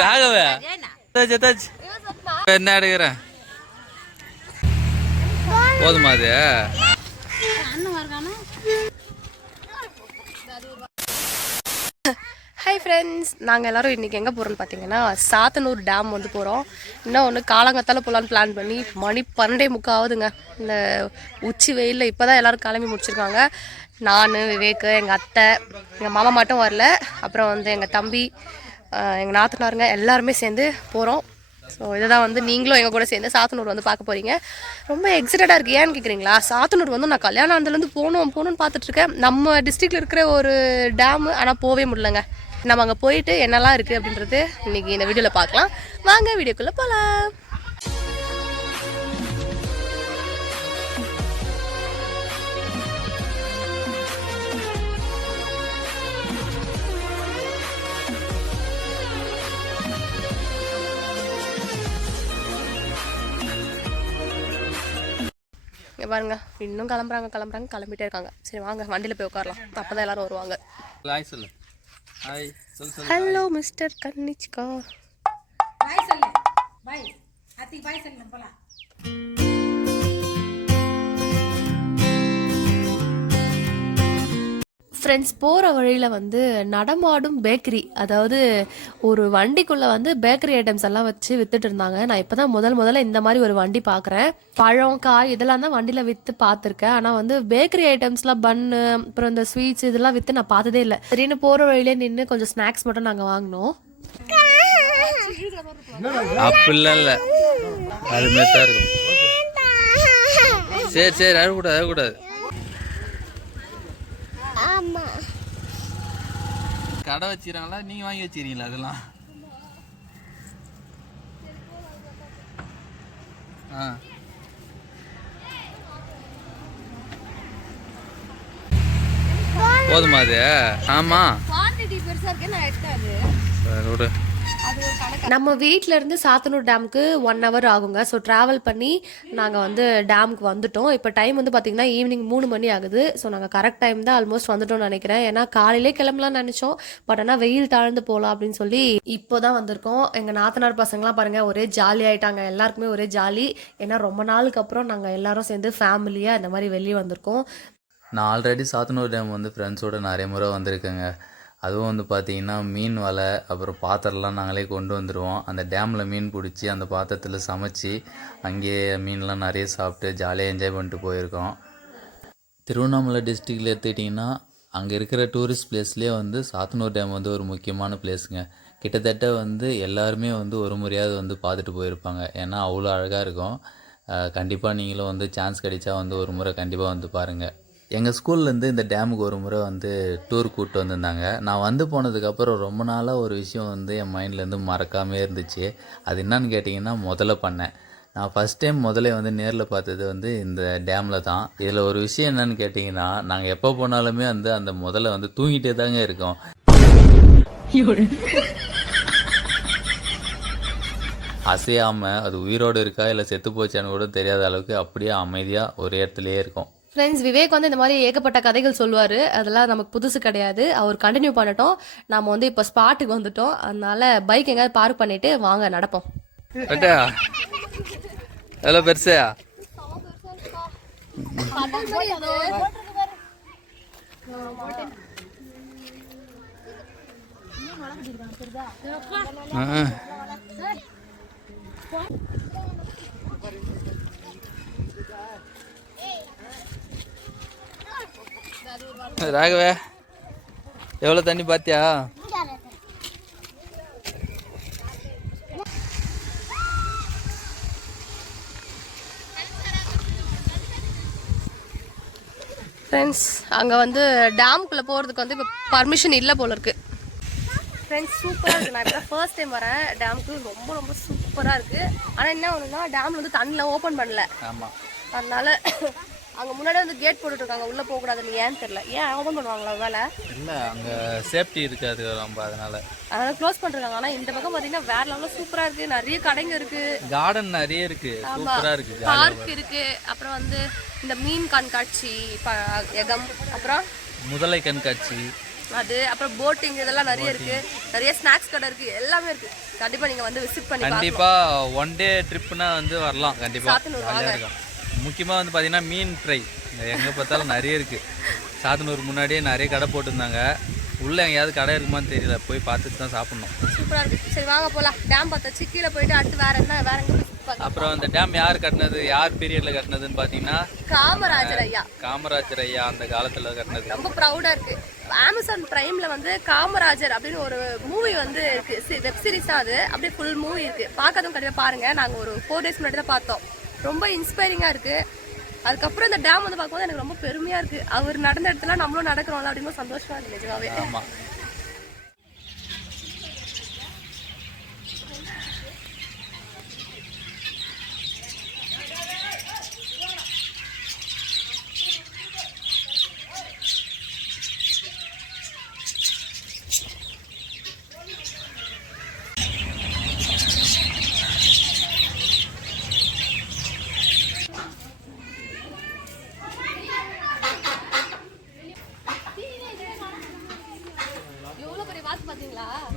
ராகவ. என்ன எடுக்கிறேன் போதுமா அது? ஹாய் ஃப்ரெண்ட்ஸ் நாங்கள் எல்லாரும் இன்றைக்கி எங்கே போகிறோம்னு பார்த்தீங்கன்னா சாத்தனூர் டேம் வந்து போகிறோம் இன்னும் ஒன்று காலங்கத்தால் போகலான்னு பிளான் பண்ணி மணி பன்னெண்டே முக்கா ஆகுதுங்க இந்த உச்சி வெயிலில் இப்போ தான் எல்லோரும் கிளம்பி முடிச்சிருக்காங்க. நான் விவேக் எங்கள் அத்தை எங்கள் மாமா மட்டும் வரல. அப்புறம் வந்து எங்கள் தம்பி எங்கள் நாத்தனாருங்க எல்லாருமே சேர்ந்து போகிறோம் ஸோ இதை தான் வந்து நீங்களும் எங்கள் கூட சேர்ந்து சாத்தனூர் வந்து பார்க்க போகிறீங்க ரொம்ப எக்ஸைட்டடாக இருக்குது ஏன்னு கேட்குறீங்களா சாத்தனூர் வந்து நான் கல்யாணம் ஆனதுலேருந்து போகணும் போகணும்னு பார்த்துட்ருக்கேன். நம்ம டிஸ்ட்ரிக்டில் இருக்கிற ஒரு டேமு ஆனால் போகவே முடியலங்க. நம்ம அங்கே போயிட்டு என்னெல்லாம் இருக்குது அப்படின்றது இன்னைக்கு இந்த வீடியோவில் பார்க்கலாம். வாங்க வீடியோக்குள்ளே போகலாம் பாருங்க. இன்னும் கிளம்புறாங்க கிளம்புறாங்க கிளம்பிட்டே இருக்காங்க. சரி வாங்க வண்டியில் போய் உட்காரலாம். அப்போ தான் எல்லாரும் வருவாங்க. ஹாய் சொல்லு. ஹாய் சொல்லு சொல்லு. ஹலோ மிஸ்டர் கன்னிச்கா பாய் சொல்லு. பாய் அத்தி பாய் சொல்லு. போலாம். ஃப்ரெண்ட்ஸ் போகிற வழியில் வந்து நடமாடும் பேக்கரி அதாவது ஒரு வண்டிக்குள்ளே வந்து பேக்கரி ஐட்டம்ஸ் எல்லாம் வச்சு வித்துட்டு இருந்தாங்க. நான் இப்போ தான் முதல் முதல்ல இந்த மாதிரி ஒரு வண்டி பார்க்குறேன் பழம் காய் இதெல்லாம் தான் வண்டியில் விற்று பார்த்துருக்கேன். ஆனால் வந்து பேக்கரி ஐட்டம்ஸ்லாம் பன்னு அப்புறம் இந்த ஸ்வீட்ஸ் இதெல்லாம் விற்று நான் பார்த்ததே இல்லை. சரின்னு போகிற வழியிலே நின்று கொஞ்சம் ஸ்நாக்ஸ் மட்டும் நாங்கள் வாங்கினோம். அப்படிலாம் இல்லை. அது மாதிரி தான் இருக்கும். சரி சரி அழக்கூடாது அழக்கூடாது கடை வச்சிடறாங்களா நீங்க வாங்கி வச்சிருக்கீங்களா அதெல்லாம்? ஆ. போதுமா அது? ஆமா. குவான்டிட்டி பெருசாக இருக்கே நான் எடுத்தாது சரி விடு. நம்ம வீட்ல இருந்து சாத்தனூர் டேமுக்கு ஒன் ஹவர் ஆகுங்க. ஸோ ட்ராவல் பண்ணி நாங்கள் வந்து டேமுக்கு வந்துட்டோம். இப்போ டைம் வந்து பார்த்தீங்கன்னா ஈவினிங் மூணு மணி ஆகுது. ஸோ நாங்கள் கரெக்ட் டைம் தான் ஆல்மோஸ்ட் வந்துட்டோம்னு நினைக்கிறேன். ஏன்னா காலையிலே கிளம்பலாம் நினச்சோம். பட் ஆனால் வெயில் தாழ்ந்து போகலாம் அப்படின்னு சொல்லி இப்போ தான் வந்திருக்கோம். எங்கள் நாத்தனார் பசங்களாம் பாருங்கள் ஒரே ஜாலி ஆயிட்டாங்க. எல்லாருக்குமே ஒரே ஜாலி ஏன்னா ரொம்ப நாளுக்கு அப்புறம் நாங்கள் எல்லாரும் சேர்ந்து ஃபேமிலியாக இந்த மாதிரி வெளியே வந்திருக்கோம். நான் ஆல்ரெடி சாத்தனூர் டேம் வந்து ஃப்ரெண்ட்ஸோட நிறைய முறை வந்திருக்கேங்க. அதுவும் வந்து பார்த்திங்கன்னா மீன் வலை அப்புறம் பாத்திரம்லாம் நாங்களே கொண்டு வந்துடுவோம் அந்த டேமில் மீன் பிடிச்சி அந்த பாத்திரத்தில் சமைச்சு அங்கேயே மீன்லாம் நிறைய சாப்பிட்டு ஜாலியாக என்ஜாய் பண்ணிட்டு போயிருக்கோம். திருவண்ணாமலை டிஸ்ட்ரிக்டில் எடுத்துக்கிட்டிங்கன்னா அங்கே இருக்கிற டூரிஸ்ட் பிளேஸ்லேயே வந்து சாத்தனூர் டேம் வந்து ஒரு முக்கியமான பிளேஸுங்க கிட்டத்தட்ட வந்து எல்லாருமே வந்து ஒரு முறையாவது வந்து பார்த்துட்டு போயிருப்பாங்க. ஏன்னா அவ்வளோ அழகாக இருக்கும். கண்டிப்பாக நீங்களும் வந்து சான்ஸ் கிடைச்சா வந்து ஒரு முறை கண்டிப்பாக வந்து பாருங்கள் எங்கள் ஸ்கூல்லேருந்து இந்த டேமுக்கு ஒரு முறை வந்து டூர் கூப்பிட்டு வந்திருந்தாங்க. நான் வந்து போனதுக்கப்புறம் ரொம்ப நாளாக ஒரு விஷயம் வந்து என் மைண்ட்லேருந்து மறக்காமே இருந்துச்சு. அது என்னன்னு கேட்டிங்கன்னா முதல்ல பண்ணேன். நான் ஃபஸ்ட் டைம் முதல்ல வந்து நேரில் பார்த்தது வந்து இந்த டேமில் தான். இதில் ஒரு விஷயம் என்னன்னு கேட்டிங்கன்னா நாங்கள் எப்போ போனாலுமே வந்து அந்த முதல்ல வந்து தூங்கிட்டே தாங்க இருக்கோம். அசையாமல் அது உயிரோடு இருக்கா இல்லை செத்து போச்சான்னு கூட தெரியாத அளவுக்கு அப்படியே அமைதியாக ஒரு இடத்துலையே இருக்கும். ஃப்ரெண்ட்ஸ் விவேக் வந்து இந்த மாதிரி ஏகப்பட்ட கதைகள் சொல்லுவார். அதெல்லாம் நமக்கு புதுசு கிடையாது. அவர் கண்டினியூ பண்ணட்டும். நாம் வந்து இப்போ ஸ்பாட்டுக்கு வந்துட்டோம். அதனால பைக் எங்கேயாவது பார்க் பண்ணிட்டு வாங்க நடப்போம். எவ்வளோ பெருசா? ஆ. ராகவே எவ்வளோ தண்ணி பார்த்தியா ஃப்ரெண்ட்ஸ் அங்கே வந்து டேமுக்குள்ளே போகிறதுக்கு வந்து இப்போ பர்மிஷன் இல்லை போல இருக்கு. ஃப்ரெண்ட்ஸ் சூப்பராக இருக்குது நான் இப்போ ஃபர்ஸ்ட் டைம் வரேன். டேமுக்கு ரொம்ப ரொம்ப சூப்பராக இருக்குது ஆனால் என்ன ஒன்றுனா டேமில் வந்து தண்ணியில் ஓப்பன் பண்ணல. ஆமாம் அதனால அங்கே முன்னாடி வந்து கேட் போட்டுட்ருக்காங்க. உள்ளே போகக்கூடாதுன்னு ஏன்னு தெரில ஏன் ஓப்பன் பண்ணுவாங்களா வேலை? இல்லை அங்கே சேஃப்டி இருக்காது ரொம்ப அதனால. அதனால க்ளோஸ் பண்ணிருக்காங்க ஆனால் இந்த பக்கம் பார்த்தீங்கன்னா வேற லெவலில் சூப்பராக இருக்குது நிறைய கடைங்க இருக்குது கார்டன் நிறைய இருக்கு. சூப்பராக இருக்கு பார்க் இருக்கு. அப்புறம் வந்து இந்த மீன் கண்காட்சி எகம். அப்புறம் முதலை கண்காட்சி. அது அப்புறம் போட்டிங் இதெல்லாம் நிறைய இருக்கு. நிறைய ஸ்நாக்ஸ் கடை இருக்கு. எல்லாமே இருக்கு. கண்டிப்பா நீங்க வந்து விசிட் பண்ணி கண்டிப்பாக ஒன் டே ட்ரிப்புனா வந்து வரலாம். இருக்கும். முக்கியமாக வந்து பார்த்தீங்கன்னா மீன் ஃப்ரை. எங்கே பார்த்தாலும் நிறைய இருக்குது சாத்தனூர் முன்னாடியே நிறைய கடை போட்டிருந்தாங்க. உள்ளே எங்கேயாவது கடை இருக்குமான்னு தெரியல. போய் பார்த்துட்டு தான் சாப்பிட்ணும். சூப்பரா இருக்கு. சரி வாங்க போலாம். டேம் பார்த்தாச்சு. கீழே போயிட்டு அடுத்து வேற என்ன வேற எங்க? அப்புறம் அந்த டேம் யார் கட்டினது யார் பீரியடில் கட்டினதுன்னு பார்த்தீங்கன்னா காமராஜர் ஐயா. காமராஜர் ஐயா அந்த காலத்தில் கட்டினது. ரொம்ப ப்ரௌடா இருக்கு. அமேசான் பிரைம்ல வந்து காமராஜர் அப்படின்னு ஒரு மூவி வந்து இருக்கு. வெப் சீரிஸ் அது. அப்படியே ஃபுல் மூவி இருக்கு. பார்க்காதவங்க கண்டிப்பா பாருங்க. நாங்க ஒரு ஃபோர் டேஸ் முன்னாடி தான் பார்த்தோம். ரொம்ப இன்ஸ்பைரிங்கா இருக்கு. அதுக்கப்புறம் இந்த டேம் வந்து பார்க்கும்போது எனக்கு ரொம்ப பெருமையா இருக்கு. அவர் நடந்த இடத்துல நம்மளும் நடக்கிறோம்ல அப்படின்னு சந்தோஷமா இருக்கு நிஜமாவே.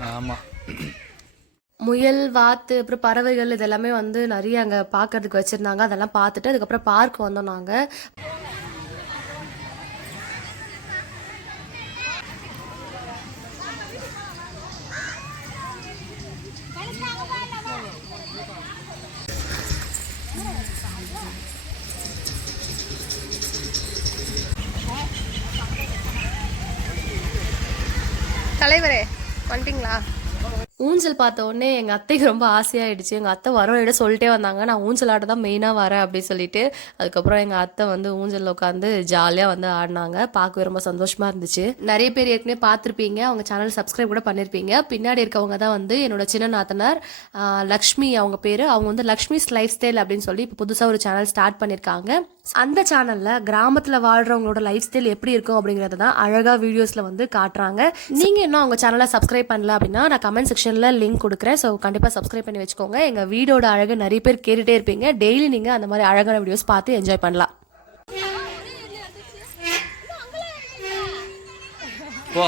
ஆமாம் முயல் வாத்து அப்புறம் பறவைகள் இதெல்லாமே வந்து நிறைய அங்கே பார்க்கறதுக்கு வச்சுருந்தாங்க. அதெல்லாம் பார்த்துட்டு அதுக்கப்புறம் பார்க் வந்தோம் நாங்கள் தலைவரே வந்துட்டீங்களா? ஊஞ்சல் பார்த்த உடனே எங்கள் அத்தைக்கு ரொம்ப ஆசையாயிடுச்சு. எங்கள் அத்தை வர இடம் சொல்லிட்டே வந்தாங்க. நான் ஊஞ்சல் ஆட தான் மெயினாக வரேன் அப்படின்னு சொல்லிட்டு. அதுக்கப்புறம் எங்கள் அத்தை வந்து ஊஞ்சலில் உட்காந்து ஜாலியாக வந்து ஆடினாங்க. பார்க்கவே ரொம்ப சந்தோஷமாக இருந்துச்சு. நிறைய பேர் ஏற்கனவே பார்த்துருப்பீங்க. அவங்க சேனல் சப்ஸ்கிரைப் கூட பண்ணியிருப்பீங்க பின்னாடி இருக்கவங்க தான் வந்து என்னோட சின்ன நாத்தனார் லக்ஷ்மி அவங்க பேர். அவங்க வந்து லக்ஷ்மிஸ் லைஃப் ஸ்டைல் அப்படின்னு சொல்லி இப்போ புதுசாக ஒரு சேனல் ஸ்டார்ட் பண்ணியிருக்காங்க அந்த சேனலில் கிராமத்தில் வாழ்கிறவங்களோட லைஃப் ஸ்டைல் எப்படி இருக்கும் அப்படிங்கிறத தான் அழகாக வீடியோஸில் வந்து காட்டுறாங்க. நீங்கள் இன்னும் அவங்க சேனலை சப்ஸ்கிரைப் பண்ணல அப்படின்னா நான் கமெண்ட் டிஸ்கிரிப்ஷனில் லிங்க் கொடுக்குறேன். ஸோ கண்டிப்பாக சப்ஸ்கிரைப் பண்ணி வச்சுக்கோங்க. எங்கள் வீடோட அழகு நிறைய பேர் கேட்டுகிட்டே இருப்பீங்க. டெய்லி நீங்கள் அந்த மாதிரி அழகான வீடியோஸ் பார்த்து என்ஜாய் பண்ணலாம். போ.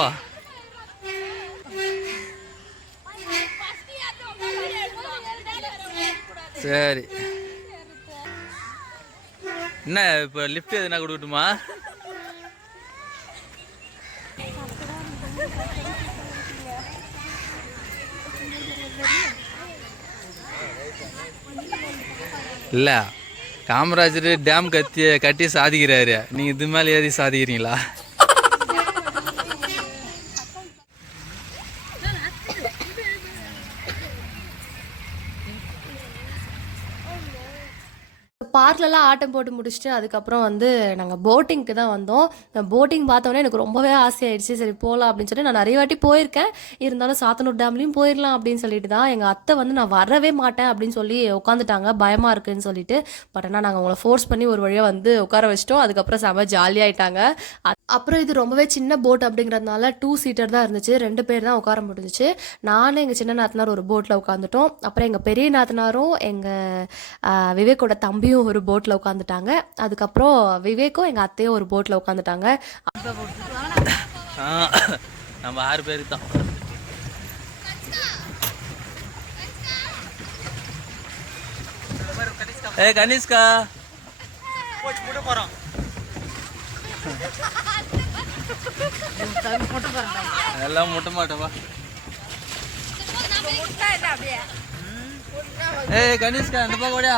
சரி. என்ன இப்போ லிஃப்ட் எதுனா கொடுக்கட்டுமா? இல்லை காமராஜர் டேம் கத்தி கட்டி சாதிக்கிறாரு. நீங்கள் இது மேலே ஏறி சாதிக்கிறீங்களா? பார்க்லலாம் ஆட்டம் போட்டு முடிச்சுட்டு அதுக்கப்புறம் வந்து நாங்கள் போட்டிங்க்கு தான் வந்தோம். போட்டிங் பார்த்தோன்னே எனக்கு ரொம்பவே ஆசையாயிடுச்சு. சரி போகலாம் அப்படின்னு சொல்லி நான் நிறைய வாட்டி போயிருக்கேன். இருந்தாலும் சாத்தனூர் டேம்லேயும் போயிடலாம் அப்படின்னு சொல்லிட்டு தான் எங்கள் அத்தை வந்து நான் வரவே மாட்டேன் அப்படின்னு சொல்லி உட்காந்துட்டாங்க. பயமாக இருக்குன்னு சொல்லிட்டு. பட் ஆனால் நாங்கள் அவங்கள ஃபோர்ஸ் பண்ணி ஒரு வழியாக வந்து உட்கார வச்சிட்டோம். அதுக்கப்புறம் செம ஜாலியாயிட்டாங்க அப்புறம் இது ரொம்பவே சின்ன போட் அப்படிங்கிறதுனால டூ சீட்டர் தான் இருந்துச்சு. ரெண்டு பேர் தான் உட்கார முடிஞ்சுச்சு. நானும் எங்கள் சின்ன நாத்தனார் ஒரு போட்டில் உட்காந்துட்டோம். அப்புறம் எங்கள் பெரிய நாத்தனாரும் எங்கள் விவேக்கோட தம்பியும் ஒரு போட்டில் உட்காந்துட்டாங்க அதுக்கப்புறம் விவேக்கும் எங்கள் அத்தையும் ஒரு போட்டில் உட்காந்துட்டாங்க நம்ம ஆறு பேருக்கு தான். ஏ கனிஷ்கா. எல்லாம் முட்ட மாட்டவா ஏய் கனிஷ்கா அந்த பக்கம் ஓடியா.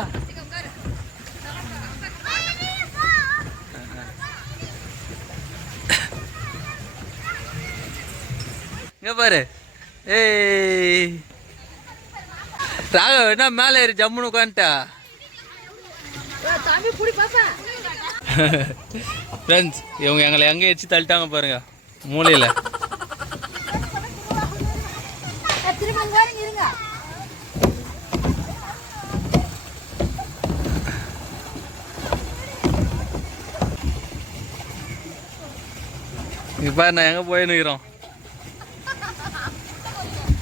இங்க பாரு. ஏய். ராகவ் என்ன மேலே ஏறி ஜம்முன்னு உட்காந்துட்டா ஃப்ரெண்ட்ஸ் இவங்க எங்களை எங்கே வச்சு தள்ளிட்டாங்க பாருங்க. மூலையில். திரும்ப பாரு நான் எங்கே போய் நிற்கிறோம்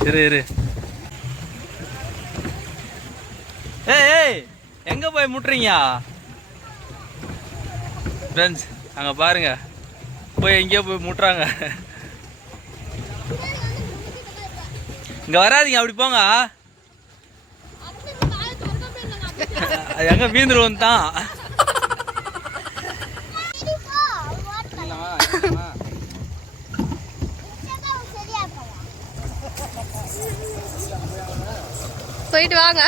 இரு இரு. ஏய் ஏய் எங்கே போய் முட்டுறீங்க? ஃப்ரெண்ட்ஸ் அங்க பாருங்க. போய் எங்கேயோ போய் முட்டுறாங்க. இங்க வராதிங்க அப்படி போங்க. அது எங்கே வீந்துருவோன்னு தான். போயிட்டு வாங்க.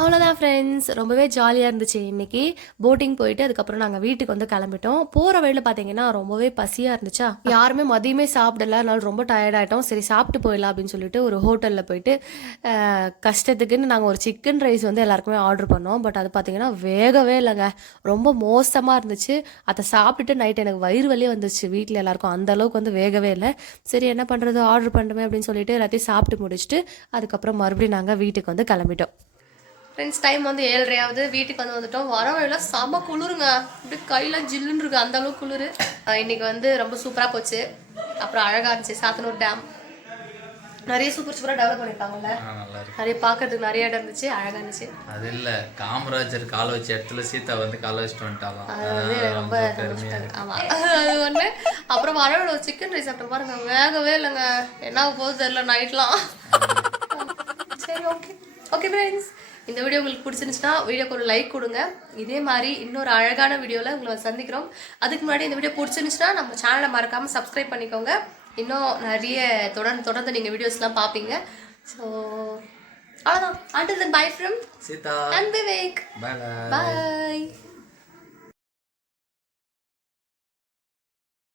அவ்வளோதான் ஃப்ரெண்ட்ஸ் ரொம்பவே ஜாலியாக இருந்துச்சு. இன்னைக்கு போட்டிங் போயிட்டு அதுக்கப்புறம் நாங்கள் வீட்டுக்கு வந்து கிளம்பிட்டோம். போகிற வழியில் பார்த்தீங்கன்னா ரொம்பவே பசியாக இருந்துச்சா? யாருமே மதியமே சாப்பிடல. அதனால ரொம்ப டயர்டாயிட்டோம் சரி சாப்பிட்டு போயிடலாம் அப்படின்னு சொல்லிட்டு ஒரு ஹோட்டலில் போயிட்டு கஷ்டத்துக்குன்னு நாங்கள் ஒரு சிக்கன் ரைஸ் வந்து எல்லாருக்குமே ஆர்டர் பண்ணோம். பட் அது பார்த்தீங்கன்னா வேகவே இல்லைங்க. ரொம்ப மோசமாக இருந்துச்சு. அதை சாப்பிட்டுட்டு நைட் எனக்கு வயிறு வலியே வந்துச்சு வீட்டில் எல்லாருக்கும் அந்த அளவுக்கு வந்து வேகவே இல்லை. சரி என்ன பண்ணுறது ஆர்டர் பண்ணுமே அப்படின்னு சொல்லிட்டு எல்லாத்தையும் சாப்பிட்டு முடிச்சுட்டு அதுக்கப்புறம் மறுபடியும் நாங்கள் வீட்டுக்கு வந்து கிளம்பிட்டோம். ஃப்ரெண்ட்ஸ் டைம் வந்து ஏழரையாவது. வீட்டுக்கு வந்து வந்துட்டோம். வர வழியில செம குளிருங்க. அப்படியே கையெல்லாம் ஜில்லுன்னு இருக்கு. அந்த அளவுக்கு குளிர். இன்னைக்கு வந்து ரொம்ப சூப்பராக போச்சு. அப்புறம் அழகாக இருந்துச்சு. சாத்தனூர் டேம். நிறைய சூப்பர் சூப்பராக டெவலப் பண்ணியிருக்காங்கல்ல நிறைய பார்க்கறதுக்கு நிறைய இடம் இருந்துச்சு. அழகாக இருந்துச்சு. அது இல்லை. காமராஜர் காலை வச்ச இடத்துல சீதா வந்து காலை வச்சுட்டு வந்துட்டாலாம் அது வந்து ரொம்ப சந்தோஷமா இருக்கு. ஆமா. அது ஒண்ணு அப்புறம் வரவிட சிக்கன் ரைஸ் சாப்பிட்ட பாருங்க. வேகவே இல்லைங்க. என்ன போகுது தெரியல. நைட்லாம் சரி ஓகே ஓகே ஃப்ரெண்ட்ஸ் இந்த வீடியோ உங்களுக்கு பிடிச்சிருந்துச்சுன்னா வீடியோக்கு ஒரு லைக் கொடுங்க. இதே மாதிரி இன்னொரு அழகான வீடியோவில் உங்களை சந்திக்கிறோம். அதுக்கு முன்னாடி இந்த வீடியோ பிடிச்சிருந்துச்சுன்னா நம்ம சேனலை மறக்காமல் சப்ஸ்கிரைப் பண்ணிக்கோங்க. இன்னும் நிறைய தொடர்ந்து தொடர்ந்து நீங்கள் வீடியோஸ்லாம் பார்ப்பீங்க ஸோ அவ்வளோதான் until bye from Seetha. And Vivek bye bye